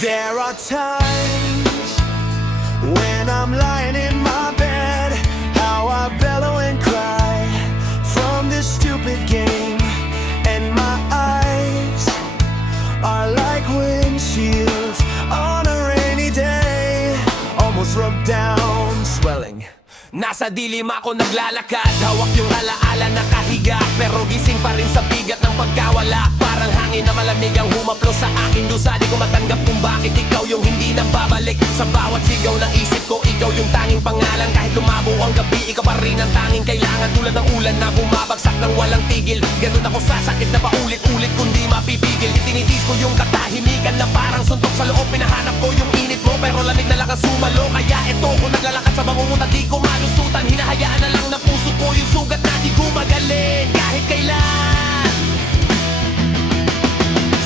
There are times when I'm lying in my bed, how I bellow and cry from this stupid game, and my eyes are like windshields on a rainy day, almost rubbed down, swelling. Nasa dilim ako naglalakad, hawak yung alaala nakahiga, pero gising pa rin sa bigat ng pagkawala. Parang hangin na malamig ang humaplos sa aking lusa. Di ko matanggap kung bakit ikaw yung hindi nang babalik. Sa bawat sigaw ng isip ko, ikaw yung tanging pangalan. Kahit lumabo ang gabi, ikaw pa rin ang tanging kailangan. Tulad ng ulan na bumabagsak ng walang tigil, ganun ako sasakit na paulit-ulit kundi mapipigil. Itinitis ko yung katahimikan na parang suntok sa loob. Pinahanap ko yung init mo, pero lamig na lang ang sumalo. Kaya eto ko naglalakad sa bangungot, di ko malusutan. Hinahayaan na lang na puso ko yung sugat na di gumagaling kahit kailan.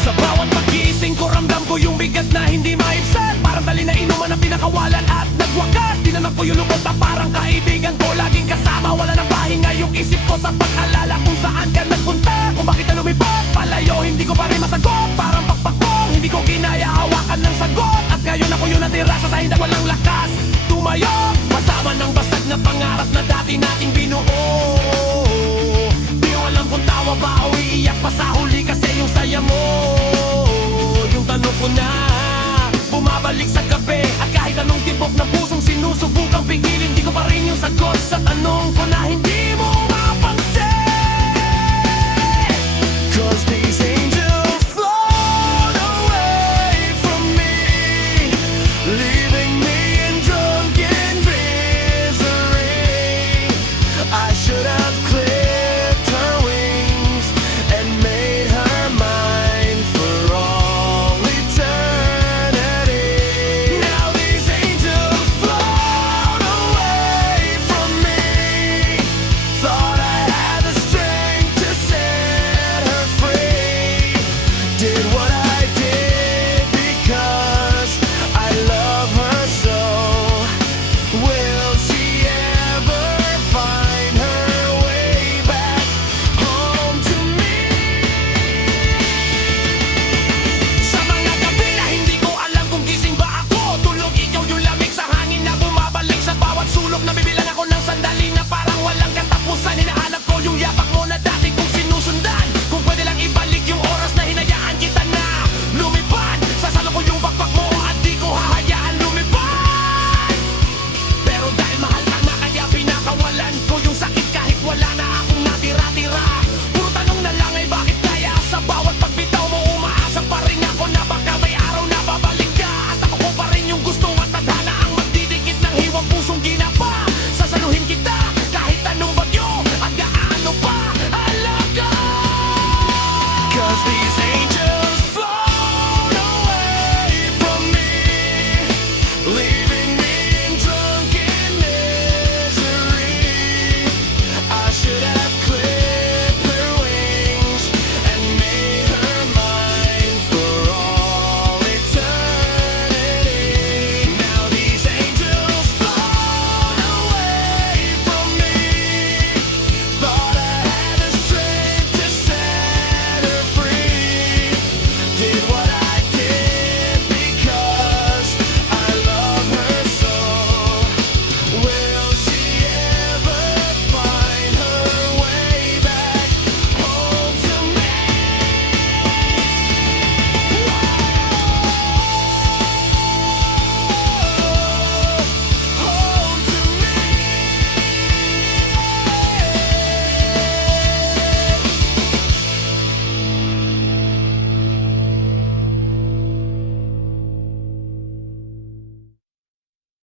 Sa bawat pagising ko, ramdam ko yung bigat na hindi maibsan. Parang dali na inuman ang pinakawalan at nagwakas. Tinanap ko yung lungkot na parang kaibigan ko laging kasama. Wala nang pahinga yung isip ko sa pag-alala kung saan ka nagpunta, kung bakit na lumipad palayo. Hindi ko pa rin masagot, parang pakpakong hindi ko kinaya hawakan ng sagot. At ngayon ako yung natira sa sahinda, walang lakas tumayo, masama ng basag na pangarap na dati nating binuo. Di ko alam kung tawa ba o iiyak pa sa huli, kasi yung saya mo, yung tanong ko na bumabalik sa gabi. At kahit anong tibok na pusong sinusubukang pigilin, di ko pa rin yung sagot.